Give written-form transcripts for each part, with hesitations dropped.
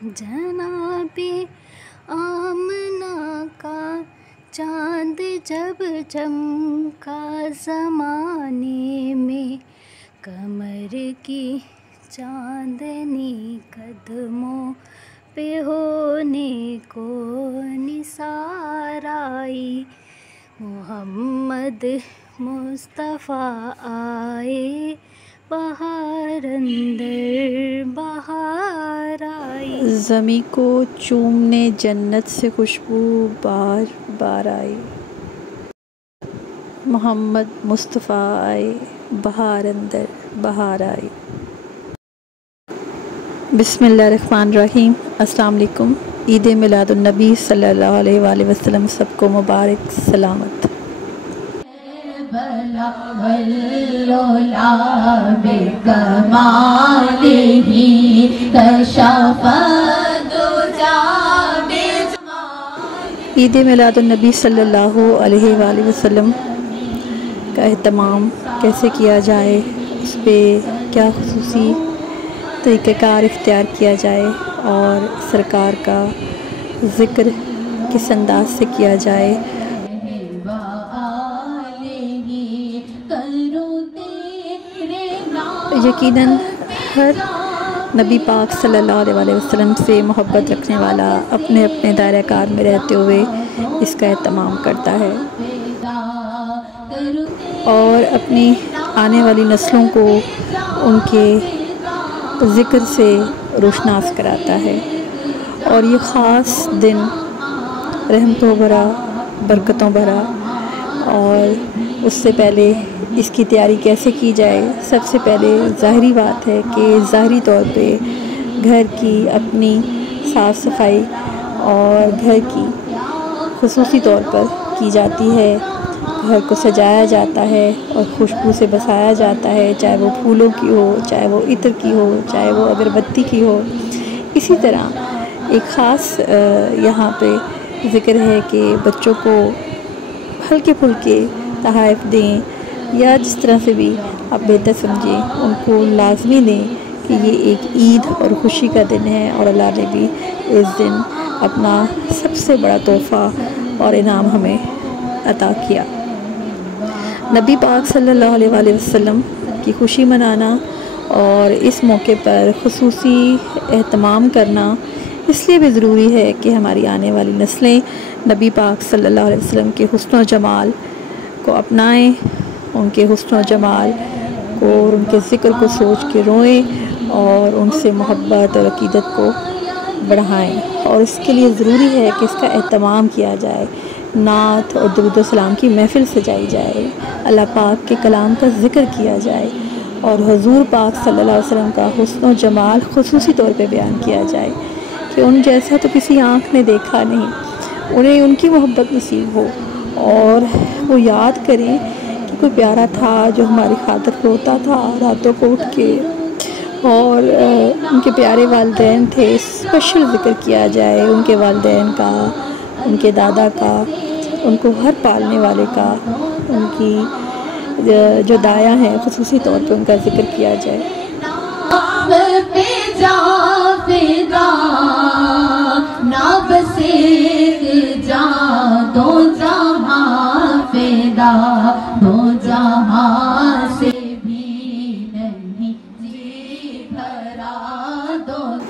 جناب آمنہ کا چاند جب چمکا زمانے میں، کمر کی چاندنی قدموں پہ ہونے کو نثار آئی، محمد مصطفیٰ آئے بہار اندر بہار آئی، زمیں کو چومنے جنت سے خوشبو بار بار آئی، محمد مصطفیٰ آئے بہار اندر بہار آئی۔ بسم اللہ الرحمن الرحیم۔ السلام علیکم۔ عید میلاد النبی صلی اللہ علیہ وآلہ وسلم سب کو مبارک سلامت۔ عید میلاد النبی صلی اللہ علیہ وآلہ وسلم کا اہتمام کیسے کیا جائے، اس پہ کیا خصوصی طریقہ کار اختیار کیا جائے، اور سرکار کا ذکر کس انداز سے کیا جائے، یقیناً ہر نبی پاک صلی اللہ علیہ وسلم سے محبت رکھنے والا اپنے اپنے دائرہ کار میں رہتے ہوئے اس کا اہتمام کرتا ہے اور اپنی آنے والی نسلوں کو ان کے ذکر سے روشناس کراتا ہے۔ اور یہ خاص دن رحمتوں بھرا، برکتوں بھرا، اور اس سے پہلے اس کی تیاری کیسے کی جائے، سب سے پہلے ظاہری بات ہے کہ ظاہری طور پہ گھر کی اپنی صاف صفائی اور گھر کی خصوصی طور پر کی جاتی ہے، گھر کو سجایا جاتا ہے اور خوشبو سے بسایا جاتا ہے، چاہے وہ پھولوں کی ہو، چاہے وہ عطر کی ہو، چاہے وہ اگربتی کی ہو۔ اسی طرح ایک خاص یہاں پہ ذکر ہے کہ بچوں کو ہلکے پھلکے تحائف دیں، یا جس طرح سے بھی آپ بہتر سمجھیں، ان کو لازمی دیں کہ یہ ایک عید اور خوشی کا دن ہے، اور اللہ نے بھی اس دن اپنا سب سے بڑا تحفہ اور انعام ہمیں عطا کیا۔ نبی پاک صلی اللہ علیہ وآلہ وسلم کی خوشی منانا اور اس موقع پر خصوصی اہتمام کرنا اس لیے بھی ضروری ہے کہ ہماری آنے والی نسلیں نبی پاک صلی اللہ علیہ وسلم کے حسن و جمال کو اپنائیں، ان کے حسن و جمال کو اور ان کے ذکر کو سوچ کے روئیں، اور ان سے محبت اور عقیدت کو بڑھائیں۔ اور اس کے لیے ضروری ہے کہ اس کا اہتمام کیا جائے، نعت اور درود و سلام کی محفل سجائی جائے، اللہ پاک کے کلام کا ذکر کیا جائے، اور حضور پاک صلی اللہ علیہ وسلم کا حسن و جمال خصوصی طور پہ بیان کیا جائے کہ ان جیسا تو کسی آنکھ نے دیکھا نہیں، انہیں ان کی محبت نصیب ہو، اور وہ یاد کریں کہ کوئی پیارا تھا جو ہماری خاطر روتا تھا راتوں کو اٹھ کے، اور ان کے پیارے والدین تھے، اسپیشل ذکر کیا جائے ان کے والدین کا، ان کے دادا کا، ان کو ہر پالنے والے کا، ان کی جو دایا ہیں خصوصی طور پہ ان کا ذکر کیا جائے۔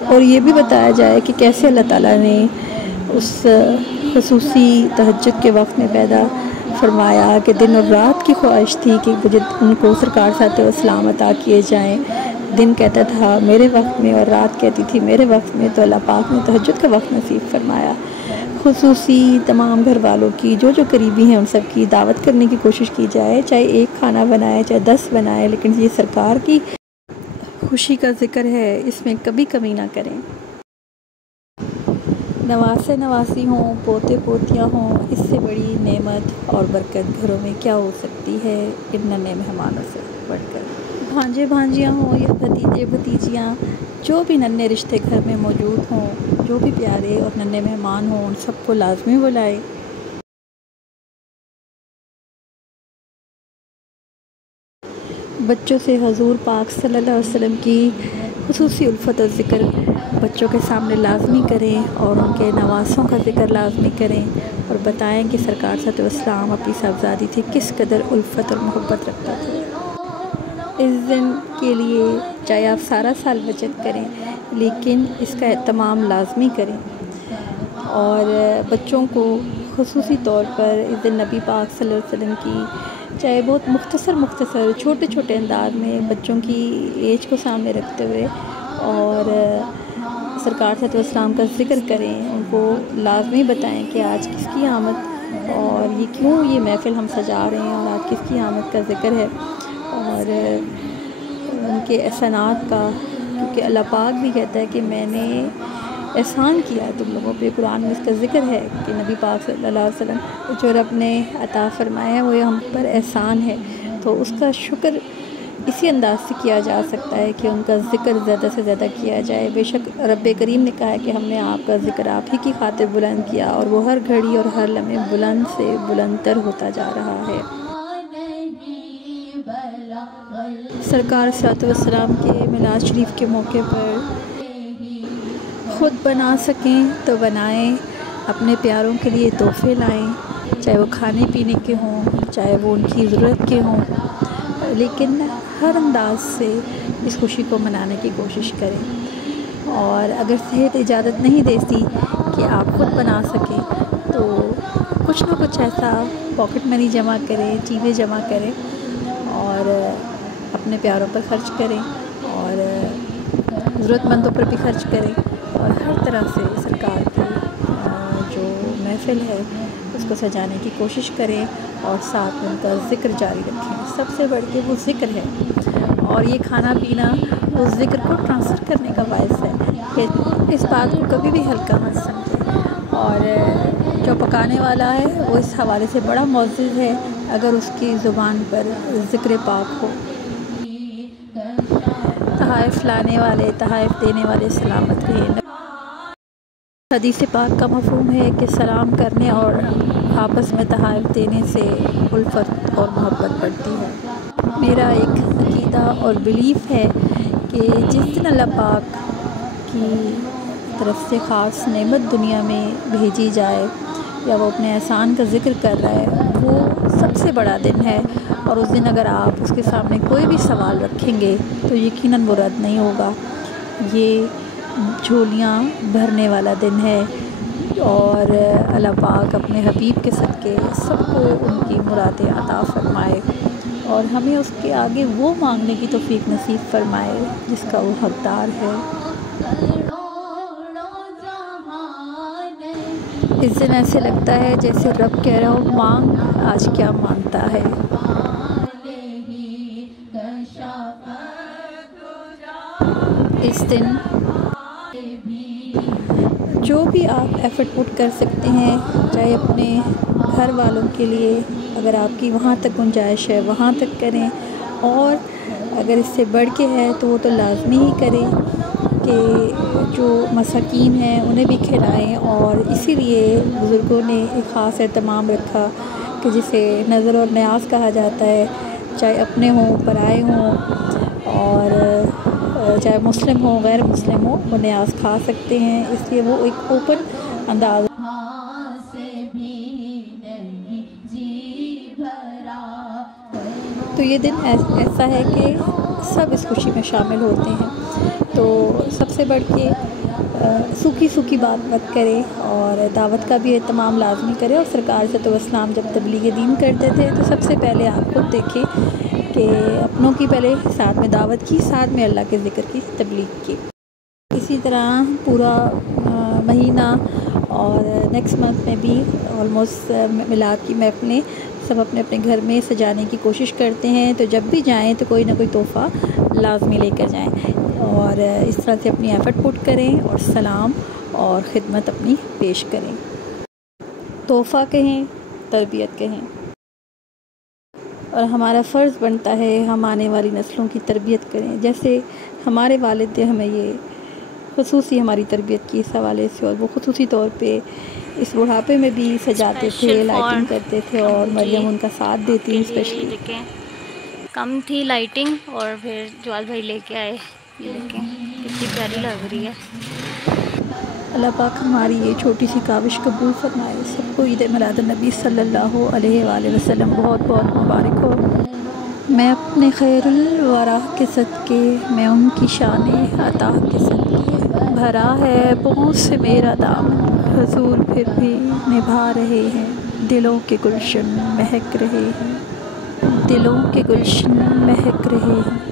اور یہ بھی بتایا جائے کہ کیسے اللہ تعالیٰ نے اس خصوصی تہجد کے وقت میں پیدا فرمایا کہ دن اور رات کی خواہش تھی کہ ان کو سرکار صلی اسلام عطا کیے جائیں۔ دن کہتا تھا میرے وقت میں، اور رات کہتی تھی میرے وقت میں، تو اللہ پاک نے تہجد کا وقت نصیب فرمایا۔ خصوصی تمام گھر والوں کی جو قریبی ہیں ان سب کی دعوت کرنے کی کوشش کی جائے، چاہے ایک کھانا بنائے چاہے 10 بنائے، لیکن یہ سرکار کی خوشی کا ذکر ہے، اس میں کبھی کمی نہ کریں۔ نواسے نواسی ہوں، پوتے پوتیاں ہوں، اس سے بڑی نعمت اور برکت گھروں میں کیا ہو سکتی ہے ان ننھے مہمانوں سے بڑھ کر۔ بھانجے بھانجیاں ہوں یا بھتیجے بھتیجیاں، جو بھی ننھے رشتے گھر میں موجود ہوں، جو بھی پیارے اور ننھے مہمان ہوں، ان سب کو لازمی بلائیں۔ بچوں سے حضور پاک صلی اللہ علیہ وسلم کی خصوصی الفت و ذکر بچوں کے سامنے لازمی کریں اور ان کے نواسوں کا ذکر لازمی کریں اور بتائیں کہ سرکار صلی اللہ علیہ وسلم اپنی صاحبزادی تھی کس قدر الفت اور محبت رکھتا تھا۔ اس دن کے لیے چاہے آپ سارا سال بچت کریں لیکن اس کا اہتمام لازمی کریں، اور بچوں کو خصوصی طور پر اس دن نبی پاک صلی اللہ علیہ وسلم کی چاہے بہت مختصر چھوٹے چھوٹے انداز میں بچوں کی ایج کو سامنے رکھتے ہوئے اور سرکار صلی اللہ علیہ وسلم کا ذکر کریں، ان کو لازمی بتائیں کہ آج کس کی آمد اور یہ کیوں یہ محفل ہم سجا رہے ہیں اور آج کس کی آمد کا ذکر ہے، اور ان کے احسانات کا، کیونکہ اللہ پاک بھی کہتا ہے کہ میں نے احسان کیا ہے تم لوگوں پہ۔ قرآن میں اس کا ذکر ہے کہ نبی پاک صلی اللہ علیہ وسلم جو رب نے عطا فرمایا ہے وہ ہم پر احسان ہے، تو اس کا شکر اسی انداز سے کیا جا سکتا ہے کہ ان کا ذکر زیادہ سے زیادہ کیا جائے۔ بے شک رب کریم نے کہا ہے کہ ہم نے آپ کا ذکر آپ ہی کی خاطر بلند کیا، اور وہ ہر گھڑی اور ہر لمحے بلند سے بلند تر ہوتا جا رہا ہے۔ سرکار صلی اللہ علیہ وسلم کے میلاد شریف کے موقع پر خود بنا سکیں تو بنائیں، اپنے پیاروں کے لیے تحفے لائیں، چاہے وہ کھانے پینے کے ہوں، چاہے وہ ان کی ضرورت کے ہوں، لیکن ہر انداز سے اس خوشی کو منانے کی کوشش کریں۔ اور اگر صحت اجازت نہیں دیتی کہ آپ خود بنا سکیں تو کچھ نہ کچھ ایسا پاکٹ منی جمع کریں، چیزیں جمع کریں اور اپنے پیاروں پر خرچ کریں اور ضرورت مندوں پر بھی خرچ کریں، اور ہر طرح سے سرکار کی جو محفل ہے اس کو سجانے کی کوشش کریں اور ساتھ میں ان کا ذکر جاری رکھیں۔ سب سے بڑھ کے وہ ذکر ہے، اور یہ کھانا پینا اس ذکر کو ٹرانسفر کرنے کا باعث ہے کہ اس بات کو کبھی بھی ہلکا مت سمجھیں، اور جو پکانے والا ہے وہ اس حوالے سے بڑا معزز ہے اگر اس کی زبان پر ذکر پاک ہو۔ تحائف لانے والے، تحائف دینے والے سلامت رہیں۔ حدیث پاک کا مفہوم ہے کہ سلام کرنے اور آپس میں تحائف دینے سے الفت اور محبت بڑھتی ہے۔ میرا ایک عقیدہ اور بلیف ہے کہ جس دن اللہ پاک کی طرف سے خاص نعمت دنیا میں بھیجی جائے یا وہ اپنے احسان کا ذکر کر رہا ہے، وہ سب سے بڑا دن ہے، اور اس دن اگر آپ اس کے سامنے کوئی بھی سوال رکھیں گے تو یقیناً وہ رد نہیں ہوگا۔ یہ جھولیاں بھرنے والا دن ہے، اور اللہ پاک اپنے حبیب کے صدقے سب کو ان کی مرادیں عطا فرمائے اور ہمیں اس کے آگے وہ مانگنے کی توفیق نصیب فرمائے جس کا وہ حقدار ہے۔ اس دن ایسے لگتا ہے جیسے رب کہہ رہا ہو مانگ آج کیا مانگتا ہے۔ اس دن جو بھی آپ ایفرٹ پٹ کر سکتے ہیں، چاہے اپنے گھر والوں کے لیے اگر آپ کی وہاں تک گنجائش ہے وہاں تک کریں، اور اگر اس سے بڑھ کے ہے تو وہ تو لازمی ہی کریں کہ جو مساکین ہیں انہیں بھی کھلائیں، اور اسی لیے بزرگوں نے ایک خاص اہتمام رکھا کہ جسے نظر اور نیاز کہا جاتا ہے، چاہے اپنے ہوں پرائے ہوں، اور چاہے مسلم ہوں غیر مسلم ہوں، وہ نیاز کھا سکتے ہیں، اس لیے وہ ایک اوپن انداز۔ تو یہ دن ایسا ہے کہ سب اس خوشی میں شامل ہوتے ہیں، تو سب سے بڑھ کے سوکھی بات مت کریں اور دعوت کا بھی اہتمام لازمی کریں۔ اور سرکار صلی اللہ علیہ وسلم جب تبلیغ دین کرتے تھے تو سب سے پہلے آپ خود دیکھیں کہ اپنوں کی پہلے ساتھ میں دعوت کی، ساتھ میں اللہ کے ذکر کی تبلیغ کی۔ اسی طرح پورا مہینہ اور نیکسٹ منتھ میں بھی آلموسٹ میلاد کی محفلیں سب اپنے اپنے گھر میں سجانے کی کوشش کرتے ہیں، تو جب بھی جائیں تو کوئی نہ کوئی تحفہ لازمی لے کر جائیں، اور اس طرح سے اپنی ایفرٹ پٹ کریں اور سلام اور خدمت اپنی پیش کریں۔ تحفہ کہیں، تربیت کہیں، اور ہمارا فرض بنتا ہے ہم آنے والی نسلوں کی تربیت کریں، جیسے ہمارے والد نے ہمیں یہ خصوصی ہماری تربیت کی اس حوالے سے، اور وہ خصوصی طور پہ اس بڑھاپے میں بھی سجاتے تھے، لائٹنگ کرتے تھے، اور مریم ان کا ساتھ دیتی ہیں اسپیشلی۔ کم تھی لائٹنگ اور پھر جوال بھائی لے کے آئے، یہ دیکھیں کتنی پیاری لگ رہی ہے. اللہ پاک ہماری یہ چھوٹی سی کاوش قبول فرمائے. سب کو عید میلاد النبی صلی اللہ علیہ وآلہ وسلم بہت بہت مبارک ہو. میں اپنے خیر الورا کے صدقے، میں ان کی شان عطا کے صدقے، بھرا ہے پاؤں سے میرا دامن، حضور پھر بھی نبھا رہے ہیں، دلوں کے گلشن مہک رہے ہیں، دلوں کے گلشن مہک رہے ہیں.